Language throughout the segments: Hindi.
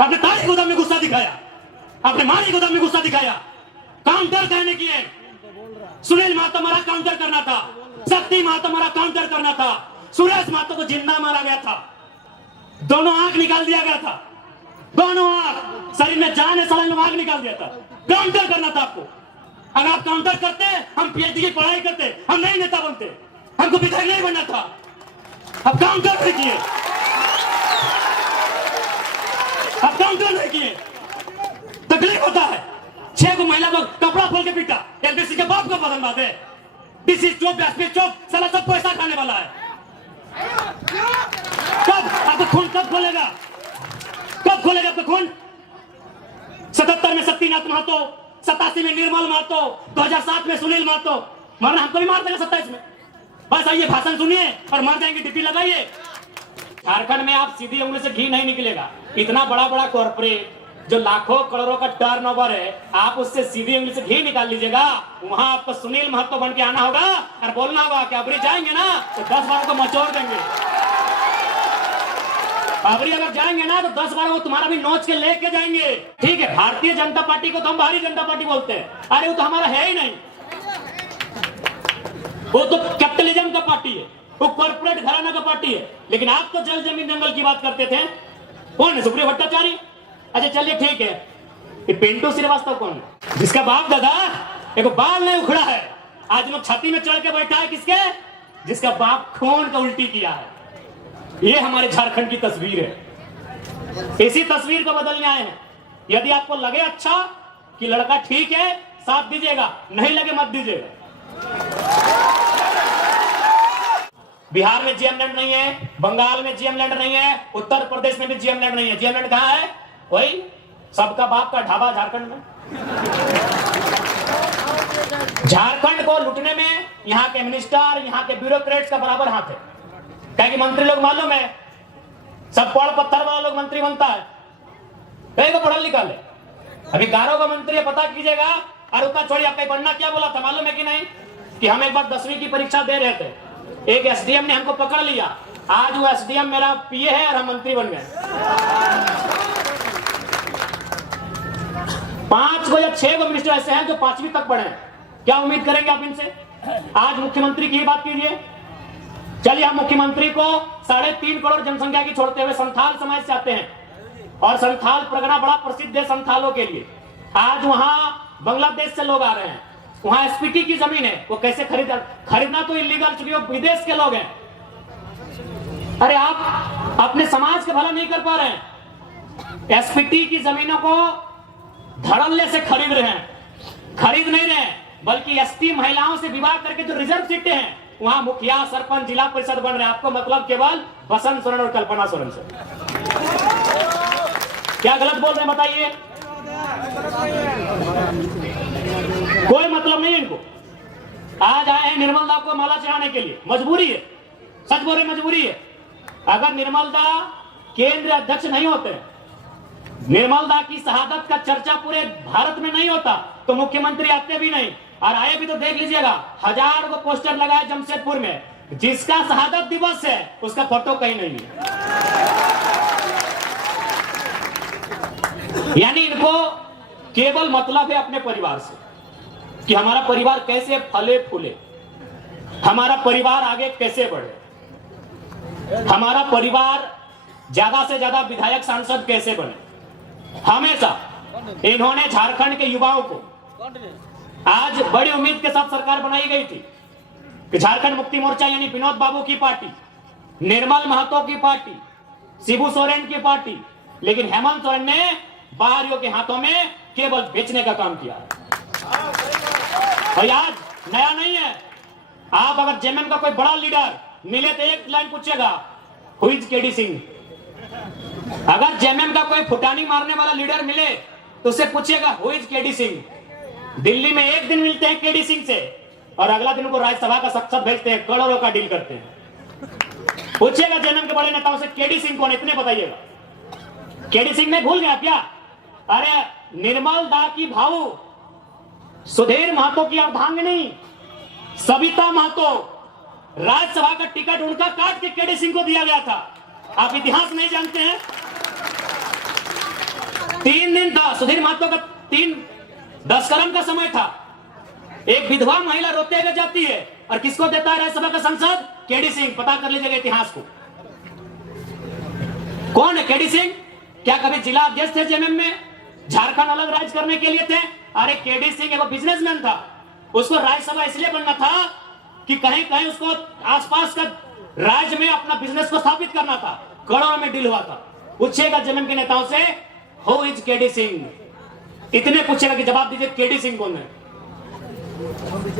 अपने ताली गोदाम में गुस्सा दिखाया, अपने माली गोदाम में गुस्सा दिखाया। काउंटर कहने किए, सुनील महतो मारा काउंटर करना था, शक्ति महतो मारा काउंटर करना था, सुरेश महतो को जिंदा मारा गया था, दोनों आंख निकाल दिया गया था, दोनों आंख, शरीर में जान है, सड़ंग में आंख निकाल दिया था। काउंटर करना था आपको। अगर आप काउंटर करते, हम पीएचडी की पढ़ाई करते, हम नहीं नेता बनते, हमको विधायक नहीं बनना था। अब काउंटर नहीं किए, अब काउंटर नहीं किए, तकलीफ होता है। 6 को महिला को कपड़ा खोल के पीटा, एलबीसी के बाप को बदन बात है, डीसी चौक, एसपी चौक, साला सब पैसा खाने वाला है। कब आपका खून कब खोलेगा, कब खोलेगा आपका खून? 77 में शक्तिनाथ महतो, 87 में निर्मल महतो, 2007 में सुनील महतो, मरना हमको भी मार देगा 27 में। बस आइए भाषण सुनिए और मर जाएंगे, डिप्टी लगाइए। झारखंड में आप सीधी उंगली से घी नहीं निकलेगा। इतना बड़ा बड़ा कॉर्पोरेट जो लाखों करोड़ों का टर्नओवर है, आप उससे सीधी उंगली से घी निकाल लीजिएगा। वहां आपको सुनील महतो बन के आना होगा और बोलना होगा कि अबरी जाएंगे ना तो 10 बार को मचोड़ देंगे। अबरी अगर जाएंगे ना तो 10 बार वो तुम्हारा भी नोच के लेके जाएंगे। ठीक है, भारतीय जनता पार्टी को तो हम भारी जनता पार्टी बोलते हैं, अरे वो तो हमारा है ही नहीं, वो तो कैपिटलिज्म का पार्टी है, वो कॉर्पोरेट घराना का पार्टी है। लेकिन आप तो जल जमीन जंगल की बात करते थे। कौन है? सुप्रिया भट्टाचार्य। अच्छा चलिए ठीक है, ये पिंटू श्रीवास्तव कौन है? जिसका बाप दादा एक बाल नहीं उखड़ा है, आज लोग छाती में चढ़ के बैठा है। किसके? जिसका बाप खून का उल्टी किया है। ये हमारे झारखंड की तस्वीर है। इसी तस्वीर को बदलने आए हैं। यदि आपको लगे अच्छा कि लड़का ठीक है, साथ दीजिएगा, नहीं लगे मत दीजिएगा। बिहार में जीएम लैंड नहीं है, बंगाल में जीएम लैंड नहीं है, उत्तर प्रदेश में भी जीएम लैंड नहीं है। जीएम लैंड कहां है? वही सबका बाप का ढाबा झारखंड में। झारखंड को लूटने में यहाँ के मिनिस्टर, यहाँ के ब्यूरोक्रेट्स का बराबर हाथ है। क्या कि मंत्री लोग मालूम है, सब पढ़ पत्थर वाला लोग मंत्री बनता है, कहीं को पढ़ल लिखा है। अभी गारो का मंत्री है, पता कीजिएगा। और उतना छोड़ी, आपका पढ़ना क्या बोला था मालूम है कि नहीं? कि हम एक बार 10वीं की परीक्षा दे रहे थे, एक एसडीएम ने हमको पकड़ लिया। आज वो एसडीएम मेरा पीए है और हम मंत्री बन गए। 5 को या 6 को मिनिस्टर ऐसे हैं जो 5वीं तक पढ़े हैं। क्या उम्मीद करेंगे आप इनसे? आज मुख्यमंत्री की बात कीजिए। चलिए, हम मुख्यमंत्री को 3.5 करोड़ जनसंख्या की छोड़ते हुए संथाल समाज से आते हैं, और संथाल परगना बड़ा प्रसिद्ध है संथालों के लिए। आज वहां बांग्लादेश से लोग आ रहे हैं, वहां एसपीटी की जमीन है, वो कैसे खरीदना तो इलीगल, चूंकि वो विदेश के लोग हैं। अरे आप अपने समाज का भला नहीं कर पा रहे हैं, एसपीटी की जमीनों को धड़ल्ले से खरीद रहे हैं। खरीद नहीं रहे, बल्कि एसटी महिलाओं से विवाह करके जो रिजर्व सीटें हैं, वहां मुखिया, सरपंच, जिला परिषद बन रहे हैं। आपको मतलब केवल बसंत सोरेन और कल्पना सोरेन से। क्या गलत बोल रहे हैं बताइए? कोई मतलब नहीं है इनको। आज आए हैं निर्मल दा को माला चढ़ाने के लिए, मजबूरी है, सच बोल रहे मजबूरी है। अगर निर्मल दा केंद्रीय अध्यक्ष नहीं होते, निर्मल दा की शहादत का चर्चा पूरे भारत में नहीं होता, तो मुख्यमंत्री आते भी नहीं। और आए भी तो देख लीजिएगा, 1000 को पोस्टर लगाए जमशेदपुर में, जिसका शहादत दिवस है उसका फोटो कहीं नहीं है। यानी इनको केवल मतलब है अपने परिवार से, कि हमारा परिवार कैसे फले फूले, हमारा परिवार आगे कैसे बढ़े, हमारा परिवार ज्यादा से ज्यादा विधायक सांसद कैसे बने। हमेशा इन्होंने झारखंड के युवाओं को, आज बड़ी उम्मीद के साथ सरकार बनाई गई थी कि झारखंड मुक्ति मोर्चा यानी विनोद बाबू की पार्टी, निर्मल महतो की पार्टी, शिबू सोरेन की पार्टी, लेकिन हेमंत सोरेन ने बाहरियों के हाथों में केवल बेचने का काम किया है। और आज नया नहीं है। आप अगर जेएमएम का कोई बड़ा लीडर मिले तो एक लाइन पूछेगा, हु इज केडी सिंह। अगर जेएमएम का कोई फुटानी मारने वाला लीडर मिले तो उससे पूछिएगा, who is KD Singh. Delhi में एक दिन मिलते हैं केडी सिंह से और अगला दिन उनको राज्यसभा का सांसद भेजते हैं, करोड़ों का डील करते हैं। पूछिएगा जेएमएम के बड़े नेताओं से, केडी सिंह कौन, इतने बताइएगा। केडी सिंह ने भूल गया क्या? अरे निर्मल दा की भाऊ, सुधीर महतो की अर्धांगिनी सविता महतो, राज्यसभा का टिकट उनका काट के केडी सिंह को दिया गया था। आप इतिहास नहीं जानते हैं? 3 दिन था सुधीर महतो का 10 कलम का समय था। एक विधवा महिला रोते हुए जाती है और किसको देता है राज्यसभा का सांसद? केडी सिंह। पता कर लीजिएगा इतिहास को, कौन है केडी सिंह? क्या कभी जिला अध्यक्ष थे जेएमएम में? झारखंड अलग राज्य करने के लिए थे? अरे केडी सिंह एक बिजनेसमैन था, उसको राज्यसभा इसलिए बनना था कि कहीं कहीं उसको आसपास का राज्य में अपना बिजनेस को स्थापित करना था। करोड़ों में डील हुआ था। पूछेगा जेएमएम के नेताओं से, हु इज केडी सिंह? इतने पूछेगा कि जवाब दीजिए केडी सिंह कौन है।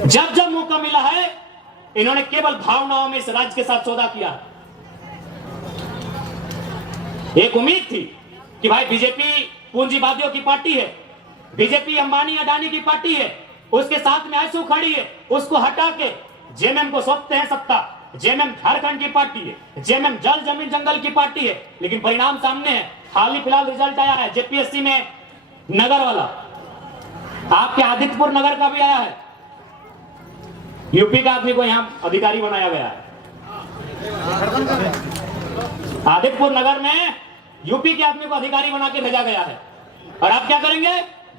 जब जब मौका मिला है इन्होंने केवल भावनाओं में इस राज्य के साथ सौदा किया। एक उम्मीद थी कि भाई बीजेपी पूंजीवादियों की पार्टी है, बीजेपी अंबानी अडानी की पार्टी है, उसके साथ में आंसू खड़ी है, उसको हटा के जेएमएम को सौंपते हैं सत्ता। जेएमएम झारखंड की पार्टी है, जेएमएम जल जमीन जंगल की पार्टी है, लेकिन परिणाम सामने है। हाल ही फिलहाल रिजल्ट आया है जेपीएससी में, नगर वाला, आपके आदित्यपुर नगर का भी आया है। यूपी का आदमी को यहां अधिकारी बनाया गया है। आदित्यपुर नगर में यूपी के आदमी को अधिकारी बना के भेजा गया है। और आप क्या करेंगे?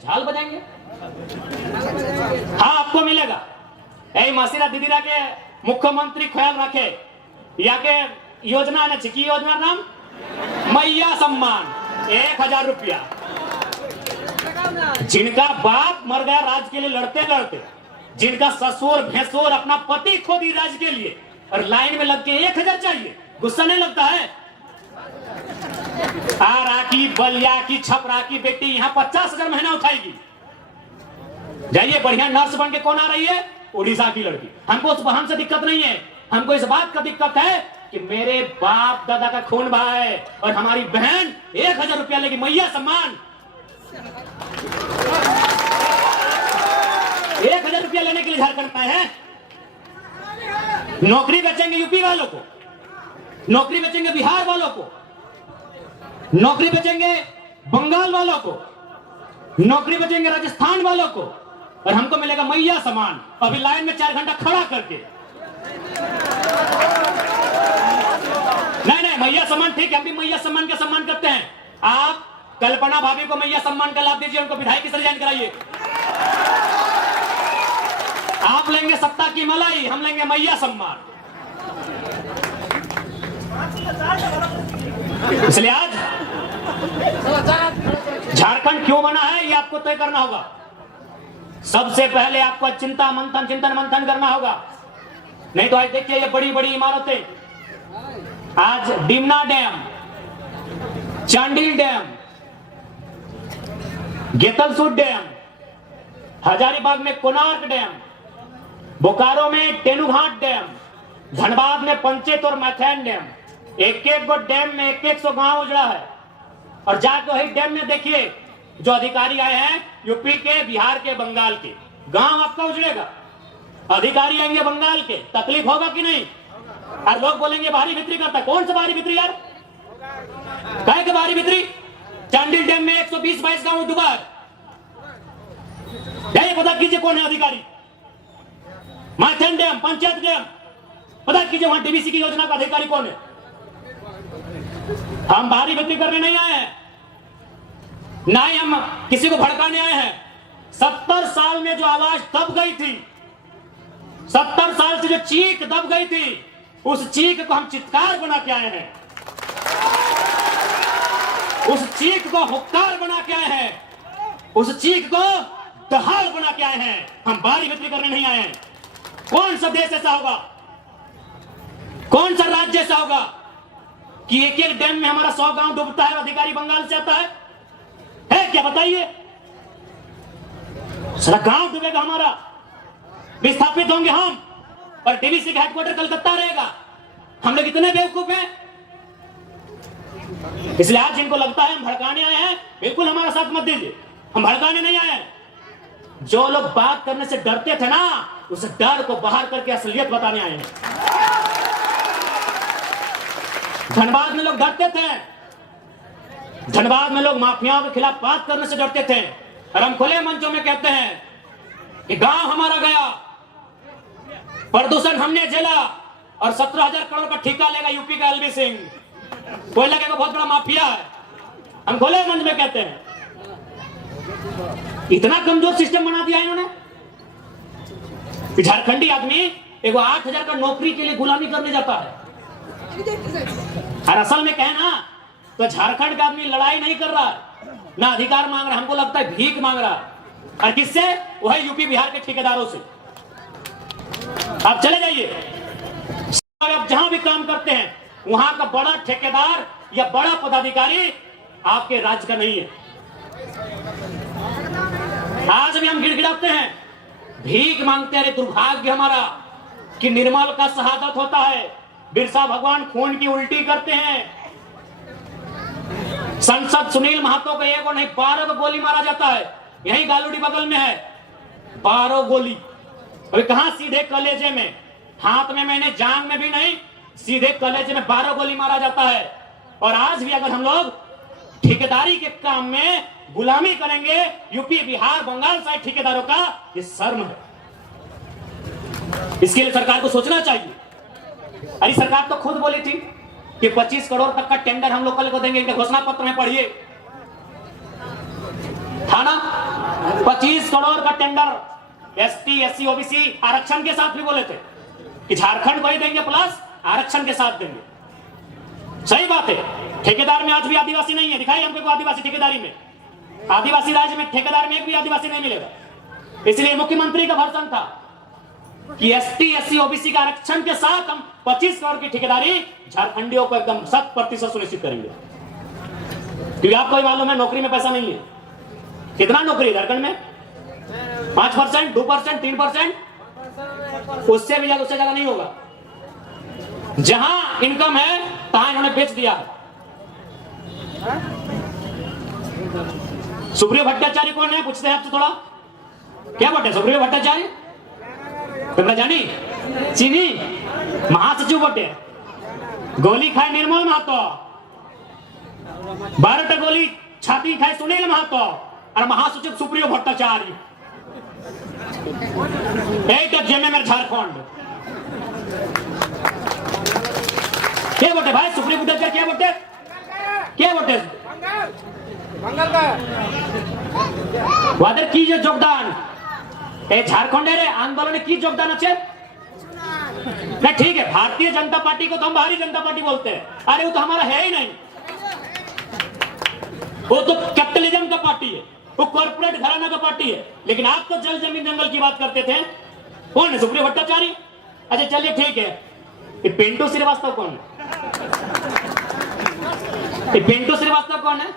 झाल बजाएंगे। हाँ, आपको मिलेगा। ऐ मासीरा दीदीरा के मुख्यमंत्री ख्याल रखे, या के योजना ने की योजना नाम मैया सम्मान 1000 रुपया। जिनका बाप मर गया राज्य के लिए लड़ते लड़ते, जिनका ससुर भैंसुर अपना पति खो दी राज्य के लिए, और लाइन में लग के 1000 चाहिए, गुस्सा नहीं लगता है? आरा की, बलिया की, छपरा की बेटी यहाँ 50,000 महीना उठाएगी। जाइए, बढ़िया नर्स बन के कौन आ रही है? उड़ीसा की लड़की। हमको उस बहन से दिक्कत नहीं है, हमको इस बात का दिक्कत है कि मेरे बाप दादा का खून बहा है और हमारी बहन 1000 रुपया लेगी, मैया सम्मान। 1000 रुपया लेने के लिए झारखंड में है। नौकरी बेचेंगे यूपी वालों को, नौकरी बेचेंगे बिहार वालों को, नौकरी बेचेंगे बंगाल वालों को, नौकरी बेचेंगे राजस्थान वालों को, और हमको मिलेगा मैया सम्मान। अभी लाइन में 4 घंटा खड़ा करके। नहीं, मैया सम्मान ठीक है, हम भी मैया सम्मान का सम्मान करते हैं। आप कल्पना भाभी को मैया सम्मान का लाभ दीजिए, उनको विधायक से रिजाइन कराइए। आप लेंगे सत्ता की मलाई, हम लेंगे मैया सम्मान। इसलिए आज झारखंड क्यों बना है ये आपको तय करना होगा। सबसे पहले आपको चिंतन मंथन करना होगा। नहीं तो आज देखिए ये बड़ी बड़ी इमारतें, आज Dimna dam, Chandil dam, Getalsud dam, Hazaribagh में कोणार्क डैम, बोकारो में तेनुघाट डैम, धनबाद में पंचेत और मैथैन डैम, एक एक गो डैम में 100 गांव उजड़ा है। और जाके वही डैम में देखिए जो अधिकारी आए हैं यूपी के, बिहार के, बंगाल के, गांव आपका उजड़ेगा। अधिकारी आएंगे बंगाल के, तकलीफ होगा कि नहीं? और लोग बोलेंगे बाहरी बिक्री करता। कौन सा बाहरी बिक्री यार? काहे के बाहरी बिक्री? चांडिल डैम में 120-22 गांव डूबा है। जाइए पता कीजिए कौन है अधिकारी। मैथन डैम, पंचायत डैम, पता कीजिए वहां डीवीसी की योजना का अधिकारी कौन है। हम बाहरी बिक्री करने नहीं आए हैं, ना ही हम किसी को भड़काने आए हैं। 70 साल में जो आवाज दब गई थी, 70 साल से जो चीख दब गई थी, उस चीख को हम चित्कार बना के आए हैं, उस चीख को हुक्कार बना के आए हैं, उस चीख को दहाड़ बना के आए हैं। हम बाहरी बिक्री करने नहीं आए हैं। कौन सा देश ऐसा होगा, कौन सा राज्य ऐसा होगा कि एक एक डैम में हमारा 100 गांव डूबता है और अधिकारी बंगाल से आता है क्या? बताइए, सारा गांव डूबेगा हमारा, विस्थापित होंगे हम, और डीवीसी का हेडक्वार्टर कलकत्ता रहेगा। हम लोग इतने बेवकूफ हैं। इसलिए आज जिनको लगता है हम भड़काने आए हैं, बिल्कुल हमारा साथ मत दीजिए, हम भड़काने नहीं आए हैं। जो लोग बात करने से डरते थे ना, उस डर को बाहर करके असलियत बताने आए हैं। धनबाद में लोग डरते थे, धनबाद में लोग माफियाओं के खिलाफ बात करने से डरते थे, और हम खुले मंचों में कहते हैं कि गांव हमारा गया, प्रदूषण हमने झेला, और 17,000 करोड़ का ठेका लेगा यूपी का LV सिंह, कोई लगेगा बहुत बड़ा माफिया है। हम खुले मंच में कहते हैं इतना कमजोर सिस्टम बना दिया इन्होंने। झारखंडी आदमी एक 8,000 का नौकरी के लिए गुलामी करने जाता है। और असल में कहना तो झारखंड का आदमी लड़ाई नहीं कर रहा है, ना अधिकार मांग रहा, हमको लगता है भीख मांग रहा है। और किससे? वही यूपी बिहार के ठेकेदारों से। आप चले जाइए, आप जहां भी काम करते हैं वहां का बड़ा ठेकेदार या बड़ा पदाधिकारी आपके राज्य का नहीं है। आज भी हम गिड़गिड़ाते हैं, भीख मांगते हैं। दुर्भाग्य हमारा कि निर्मल का शहादत होता है, बिरसा भगवान खून की उल्टी करते हैं। संसद सुनील महतो को एक और नहीं 12 को गोली मारा जाता है। यही गालूडी बगल में है, 12 गोली। अभी कहां? सीधे कलेजे में, हाथ में मैंने, जांग में भी नहीं, सीधे कलेजे में 12 गोली मारा जाता है। और आज भी अगर हम लोग ठेकेदारी के काम में गुलामी करेंगे यूपी बिहार बंगाल साइड ठेकेदारों का, ये शर्म है। इसके लिए सरकार को सोचना चाहिए। अरे सरकार तो खुद बोली थी कि 25 करोड़ तक का टेंडर हम लोग कल को देंगे। इनके घोषणा पत्र में पढ़िए, था ना 25 करोड़ का टेंडर। एसटी एससी ओबीसी आरक्षण के साथ भी बोले थे कि झारखंड को ही देंगे प्लस आरक्षण के साथ देंगे। सही बात है, ठेकेदार में आज भी आदिवासी नहीं है। दिखाई हमको आदिवासी ठेकेदारी में, आदिवासी राज्य में ठेकेदार में एक भी आदिवासी नहीं मिलेगा। इसलिए मुख्यमंत्री का भर्सन था कि एसटी एससी ओबीसी का आरक्षण के साथ हम 25 करोड़ की ठेकेदारी झारखंडियों को एकदम 100% सुनिश्चित करेंगे। क्योंकि आपको भी मालूम है नौकरी में पैसा नहीं है। कितना नौकरी झारखंड में? 5%, 2%, 3%, उससे भी ज्यादा, उससे ज्यादा नहीं होगा। जहां इनकम है तहां इन्होंने बेच दिया है। सुप्रियो भट्टाचार्य कौन है? पूछते हैं आपसे थोड़ा, क्या बोलते? सुप्रियो भट्टाचार्य तुमने जानी? चीनी महासचिव बोटे, गोली खाए निर्मल महतो, 12 गोली छाती खाए सुनील महतो, और महासचिव सुप्रियो भट्टाचार्य। जेएमएम झारखंड क्या बोटे भाई? सुप्रियो भट्टाचार्य क्या बोटे? क्या बोटे? वादर की योगदान झारखंड आंदोलन की योगदान अच्छे नहीं। ठीक है, भारतीय जनता पार्टी को तो हम भारतीय जनता पार्टी बोलते हैं। अरे वो तो हमारा है ही नहीं, वो तो कैपिटलिज्म का पार्टी है, वो कॉर्पोरेट घराना का पार्टी है। लेकिन आप तो जल जमीन जंगल की बात करते थे। कौन है? सुप्रियो भट्टाचार्य। अच्छा चलिए ठीक है, ये पिंटू श्रीवास्तव कौन है? ये पिंटू श्रीवास्तव कौन है?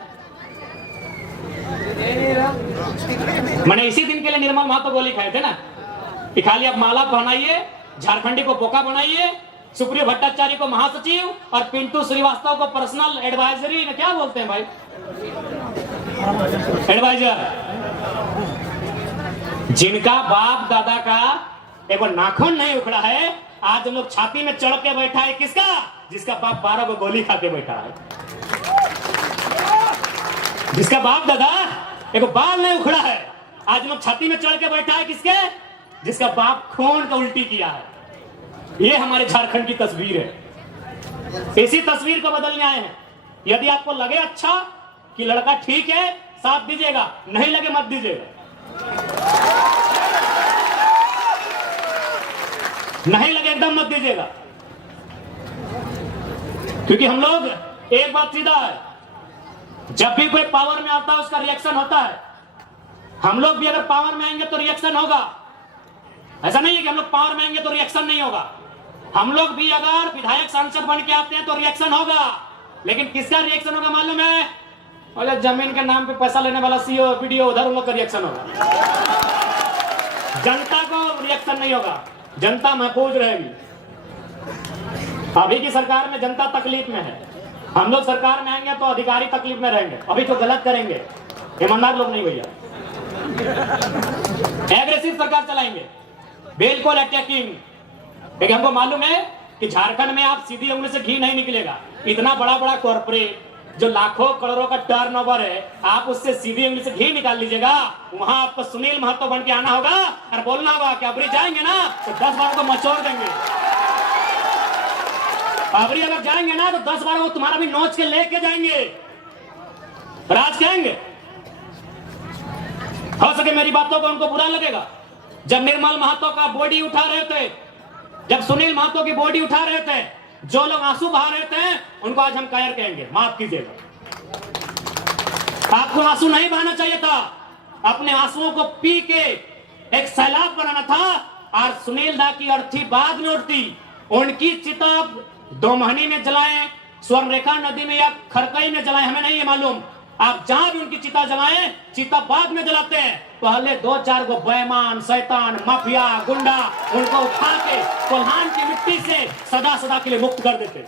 मैंने इसी दिन के लिए निर्मल महतो गोली खाए थे ना कि खाली आप माला पहनाइए, झारखंडी को बोका बनाइए, सुप्रियो भट्टाचार्य को महासचिव और पिंटू श्रीवास्तव को पर्सनल एडवाइजरी, क्या बोलते हैं भाई, एडवाइजर। जिनका बाप दादा का एक नाखून नहीं उखड़ा है, आज लोग छाती में चढ़ के बैठा है। किसका? जिसका बाप 12 को गोली खा के बैठा है। जिसका बाप दादा एक बाल नहीं उखड़ा है, आज लोग छाती में चढ़ के बैठा है। किसके? जिसका बाप खून का उल्टी किया है। ये हमारे झारखंड की तस्वीर है। इसी तस्वीर को बदलने आए हैं। यदि आपको लगे अच्छा कि लड़का ठीक है, साथ दीजिएगा, नहीं लगे मत दीजिएगा। नहीं लगे एकदम मत दीजिएगा। क्योंकि हम लोग एक बात सीधा है, जब भी कोई पावर में आता है उसका रिएक्शन होता है। हम लोग भी अगर पावर में आएंगे तो रिएक्शन होगा। ऐसा नहीं है कि हम लोग पावर में आएंगे तो रिएक्शन नहीं होगा। हम लोग भी अगर विधायक सांसद बन के आते हैं तो रिएक्शन होगा। लेकिन किसका रिएक्शन होगा मालूम है? और जमीन के नाम पे पैसा लेने वाला सीओ वीडियो, उधर उन लोग का रिएक्शन होगा। जनता को रिएक्शन नहीं होगा, जनता महफूज रहेगी। अभी की सरकार में जनता तकलीफ में है। हम लोग सरकार में आएंगे तो अधिकारी तकलीफ में रहेंगे। अभी जो गलत करेंगे ईमानदार लोग नहीं भैया, एग्रेसिव सरकार चलाएंगे, बिल्कुल अटैकिंग। लेकिन हमको मालूम है कि झारखंड में आप सीधी उंगली से घी नहीं निकलेगा। इतना बड़ा बड़ा कॉर्पोरेट जो लाखों करोड़ों का टर्नओवर है, आप उससे सीधी उंगली से घी निकाल लीजिएगा। वहां आपको सुनील महतो बन के आना होगा और बोलना होगा कि अबरी जाएंगे ना तो 10 बार को मचोड़ देंगे। अबरी अगर जाएंगे ना तो 10 बार वो तुम्हारा भी नोच के लेके जाएंगे, राज करेंगे। मेरी बातों को उनको बुरा लगेगा? जब निर्मल महतो का बॉडी उठा रहे थे, जब सुनील महतो की बॉडी उठा रहे थे, जो लोग आंसू बहा रहे थे, उनको आज हम कायर कहेंगे, माफ कीजिएगा। आपको आंसू नहीं बहाना चाहिए था, अपने आंसुओं को पी के एक सैलाब बनाना था। और सुनील दा की अर्थी बाद में उठती, उनकी चिता 2 महीने में जलाएं, स्वर्णरेखा नदी में या खरकई में जलाएं, हमें नहीं है मालूम। आप जहां भी उनकी चिता जलाएं, चिता बाद में जलाते हैं, पहले 2-4 गो बेईमान, शैतान, माफिया, गुंडा उनको उठा के कोल्हान की मिट्टी से सदा सदा के लिए मुक्त कर देते,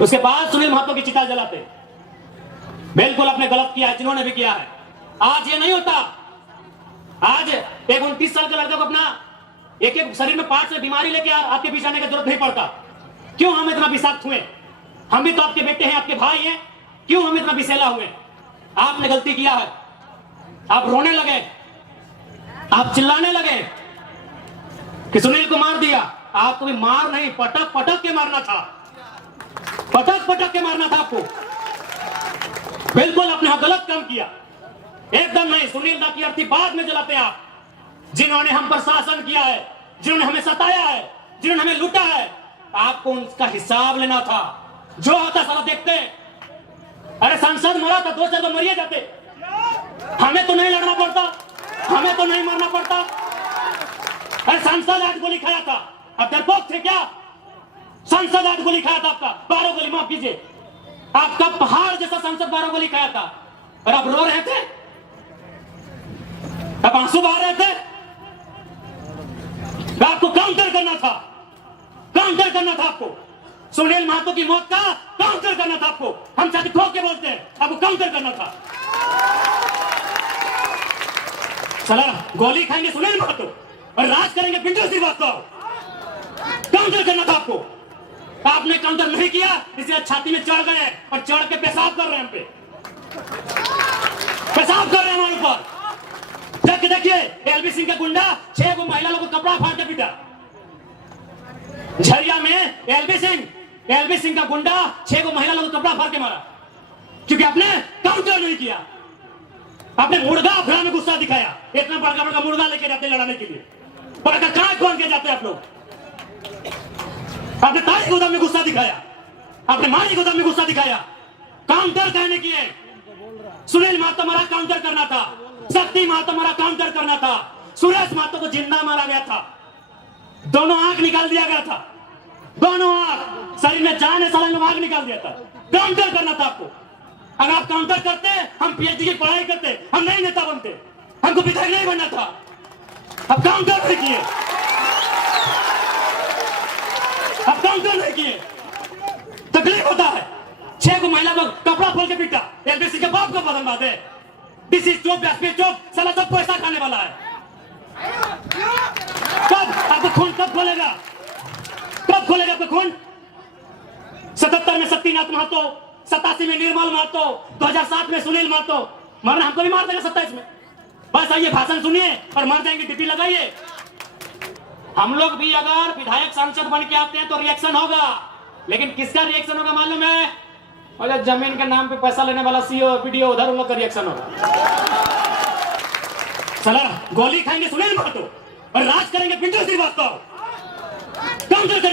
उसके बाद सुनील महतो की चिता जलाते। बिल्कुल आपने गलत किया है, जिन्होंने भी किया है। आज ये नहीं होता। आज एक 29 साल के लड़के को अपना एक शरीर में पार्ट से बीमारी लेके आपके बीच आने की जरूरत नहीं पड़ता। क्यों हम इतना विषाक्त हुए? हम भी तो आपके बेटे हैं, आपके भाई हैं, क्यों हम इतना विषैला हुए? आपने गलती किया है, आप रोने लगे, आप चिल्लाने लगे कि सुनील को मार दिया। आपको भी मार नहीं, पटक पटक के मारना था, पटक पटक के मारना था आपको। बिल्कुल आपने गलत काम किया, एकदम नहीं। सुनील दा की अर्थी बाद में जलाते आप, जिन्होंने हम पर शासन किया है, जिन्होंने हमें सताया है, जिन्होंने हमें लूटा है, आपको उनका हिसाब लेना था। जो होता सारा देखते। अरे सांसद मरा था, 2 तो मरिए जाते, हमें तो नहीं लड़ना पड़ता, हमें तो नहीं मरना पड़ता। अरे सांसद 8 गोली खाया था, अब डरपोक थे क्या? सांसद 8 गोली खाया था, आपका 12 गोली, माफ कीजिए, आपका पहाड़ जैसा सांसद 12 गोली खाया था, और आप रो रहे थे, अब आंसू बहा रहे थे। आपको काउंटर करना था, काउंटर करना था आपको। सुनील महतो की मौत का काउंटर करना था आपको। हम छाती ठोक के बोलते हैं, आपको काउंटर करना था। चला गोली खाएंगे सुनील महतो और राज करेंगे पिंटू श्रीवास्तव, काउंटर करना था आपको। आपने काउंटर नहीं किया, इसलिए छाती में चढ़ गए और चढ़ के पेशाब कर रहे हैं, हम पे पेशाब कर रहे हैं हमारे ऊपर। देखिए एलबी सिंह का गुंडा 6 को महिला लोगों को कपड़ा फाड़ के पीटा। झरिया में एलबी सिंह का गुंडा 6 को महिला लोगों को कपड़ा फाड़ के मारा, क्योंकि आपने काउंटर नहीं किया। आपने मुर्गा अफरा में गुस्सा दिखाया, इतना बड़का बड़का मुर्गा लेके जाते लड़ाने के लिए, बड़का कांच खोल के जाते आप लोग। आपने तारी गोदाम में गुस्सा दिखाया, आपने मारी गोदाम में गुस्सा दिखाया, काउंटर कहने किए। सुनील महतो मरा, काउंटर करना था। शक्ति महतो मरा, काउंटर करना था। सुरेश महतो को जिंदा मारा गया था, दोनों आंख निकाल दिया गया था, दोनों आंख, शरीर में जान है, साले आंख निकाल दिया था। काउंटर करना था आपको। अगर आप काउंटर करते, हम पीएचडी की पढ़ाई करते, हम नहीं नेता बनते, हमको विधायक नहीं बनना था। अब काउंटर नहीं किए, अब काउंटर नहीं किए, तकलीफ होता है। 6 को महिला को कपड़ा खोल के पीटा, एलबीसी के बाप को बदलवा दे। दिस इज चुप, चुप, साला सब पैसा खाने वाला है। कब आपका खून कब खोलेगा? कब खोलेगा आपका खून? 77 में शक्तिनाथ महतो, 87 में निर्मल महतो, 2007 में सुनील महतो। मरना हमको भी मार देगा 27 में। बस आइए, भाषण सुनिए और मर जाएंगे, डिप्टी लगाइए। हम लोग भी अगर विधायक सांसद बन के आते हैं तो रिएक्शन होगा, लेकिन किसका रिएक्शन होगा मालूम है? और जमीन के नाम पे पैसा लेने वाला सीओ वीडियो, उधर उन लोग का रिएक्शन होगा। चला गोली खाएंगे सुनील महतो और राज करेंगे पिंटू श्रीवास्तव, काउंटर